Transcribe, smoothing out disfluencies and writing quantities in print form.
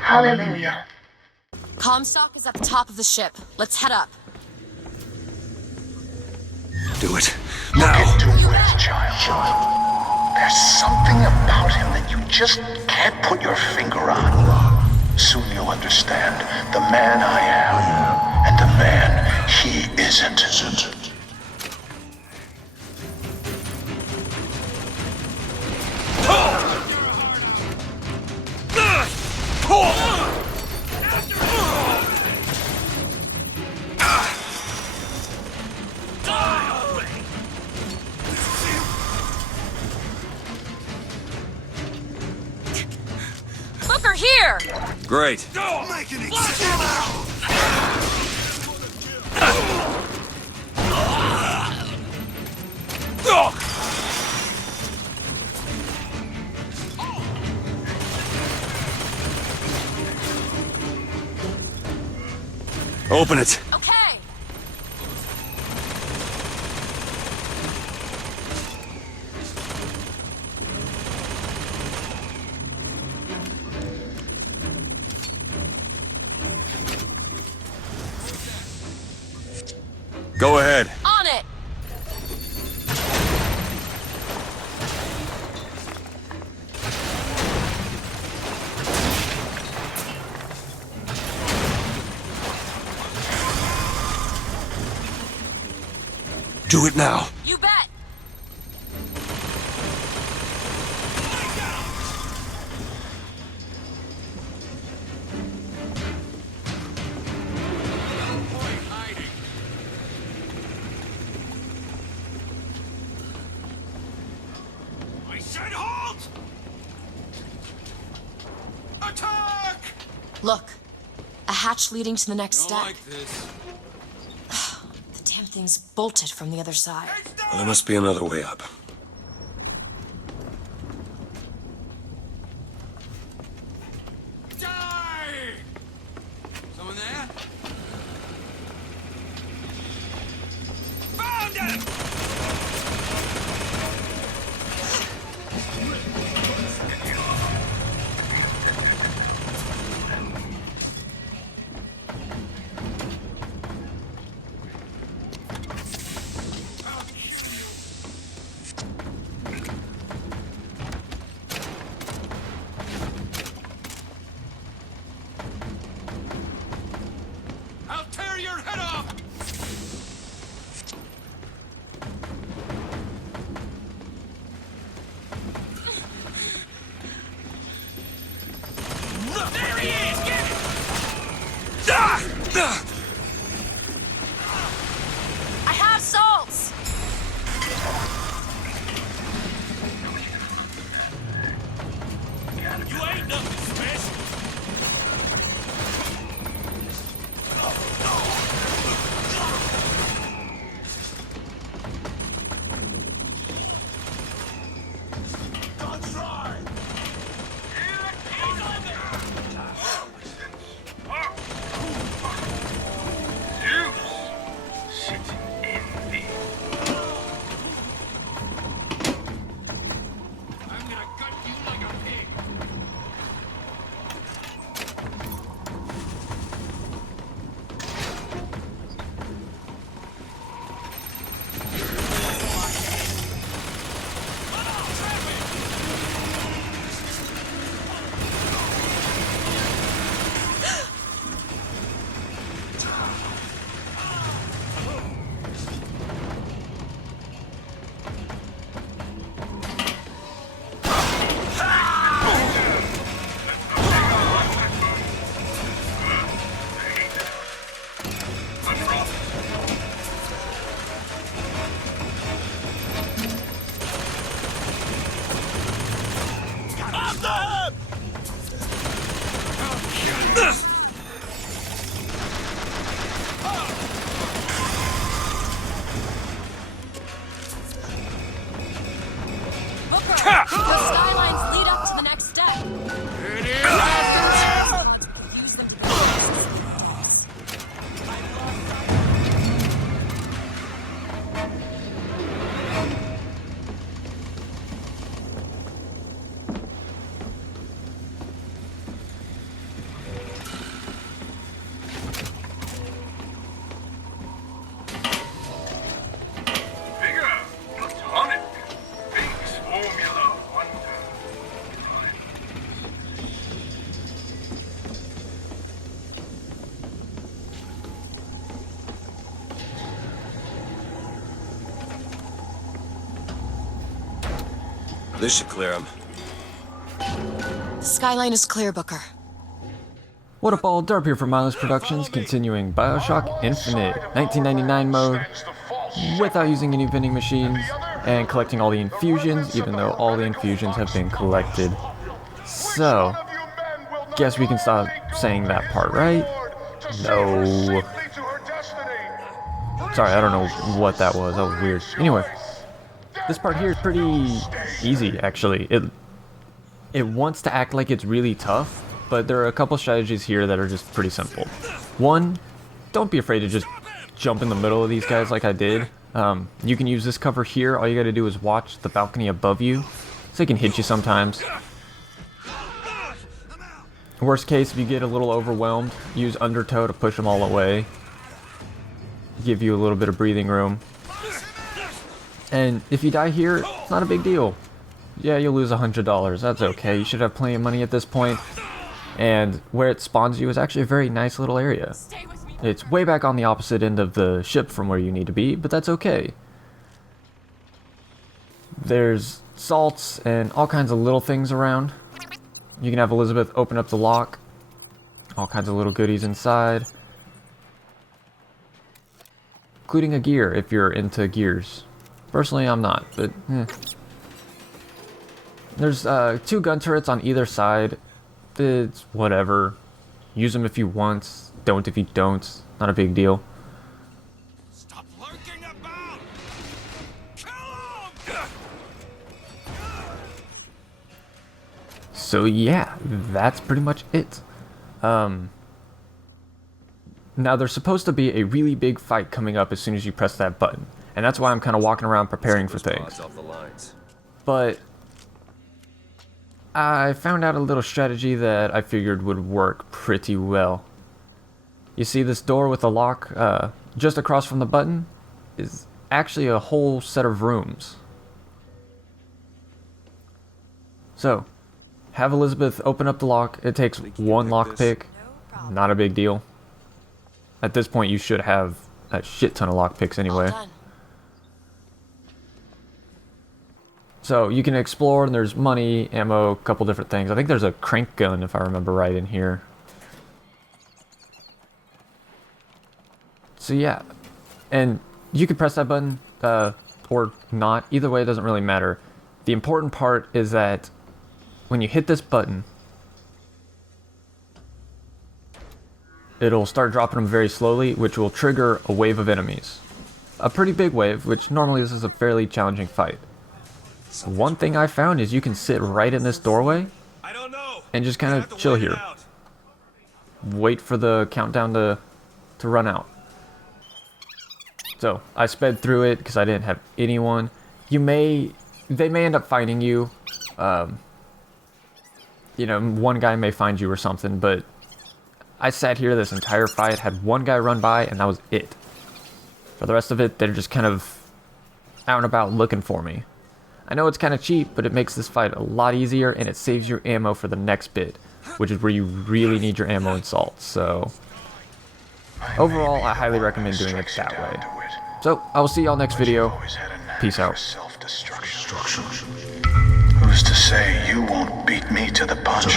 Hallelujah. Comstock is at the top of the ship. Let's head up. Do it. Look Now! into Wes, child. There's something about him that you just can't put your finger on. Soon you'll understand the man I am and the man he isn't. Booker, here! Great. Make an example! Open it. Okay. Go ahead. On it! Do it now. You bet! I said halt! Attack! Look. A hatch leading to the next step. this. The damn thing's bolted from the other side. Well, there must be another way up. Die! Someone there? Found him! I'll tear your head off! There he is! Get it! I have salts! You ain't nothing special! Don't try! He's on there! This should clear him. The skyline is clear, Booker. What up all, Derp here from Mindless Productions, continuing BioShock Infinite 1999 mode without using any vending machines and collecting all the infusions, even though all the infusions have been collected. So, guess we can stop saying that part, right? No. Sorry, I don't know what that was. That was weird. Anyway, this part here is pretty easy, actually. It wants to act like it's really tough, but there are a couple strategies here that are just pretty simple. One, don't be afraid to just jump in the middle of these guys like I did. You can use this cover here. All you gotta do is watch the balcony above you, so it can hit you sometimes. Worst case, if you get a little overwhelmed, use Undertow to push them all away. Give you a little bit of breathing room. And if you die here, it's not a big deal. Yeah, you'll lose $100. That's okay. You should have plenty of money at this point. And where it spawns you is actually a very nice little area. It's way back on the opposite end of the ship from where you need to be, but that's okay. There's salts and all kinds of little things around. You can have Elizabeth open up the lock. All kinds of little goodies inside. Including a gear if you're into gears. Personally, I'm not, but There's 2 gun turrets on either side. It's whatever. Use them if you want. Don't if you don't. Not a big deal. Stop lurking about! Kill him! So yeah, that's pretty much it. Now there's supposed to be a really big fight coming up as soon as you press that button. And that's why I'm kind of walking around preparing for things. Off the lines. But I found out a little strategy that I figured would work pretty well. You see this door with a lock just across from the button is actually a whole set of rooms. So, have Elizabeth open up the lock. It takes one lockpick, not a big deal. At this point you should have a shit ton of lockpicks anyway. All done. So you can explore, and there's money, ammo, a couple different things. I think there's a crank gun, if I remember right, in here. So yeah, and you can press that button or not. Either way, it doesn't really matter. The important part is that when you hit this button, it'll start dropping them very slowly, which will trigger a wave of enemies. A pretty big wave, which normally this is a fairly challenging fight. One thing I found is you can sit right in this doorway I don't know. and just kind of chill here. Wait for the countdown to run out. So I sped through it because I didn't have anyone. They may end up finding you. You know, one guy may find you or something, but I sat here this entire fight, had one guy run by, and that was it. For the rest of it, they're just kind of out and about looking for me. I know it's kind of cheap, but it makes this fight a lot easier, and it saves your ammo for the next bit, which is where you really need your ammo and salt. So overall, I highly recommend doing it that way. So I will see y'all next video. Peace out. Self-destruction. Who's to say you won't beat me to the punch?